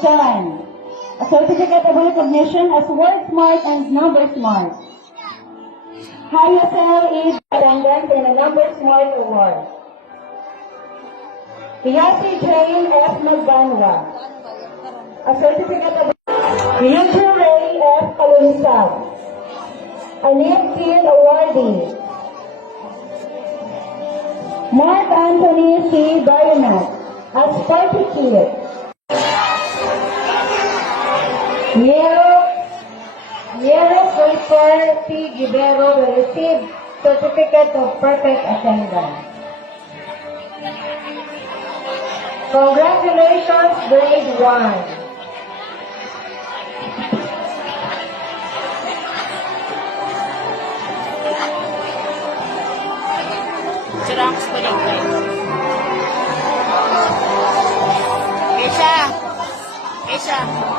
Chan. A certificate of recognition as Word Smart and Number Smart. Hayasel is attendant in a Number Smart Award. Yasi Jane F. Magbanwa. A certificate of Yuju Ray F. Kalunsag. A Name Field Awardee. Mark Anthony C. Bayonet as Party Chief. Yero Sulfur P. Gibero will receive Certificate of Perfect Attendance. Congratulations, Grade 1. Ceraks pa rin kayo. Isa!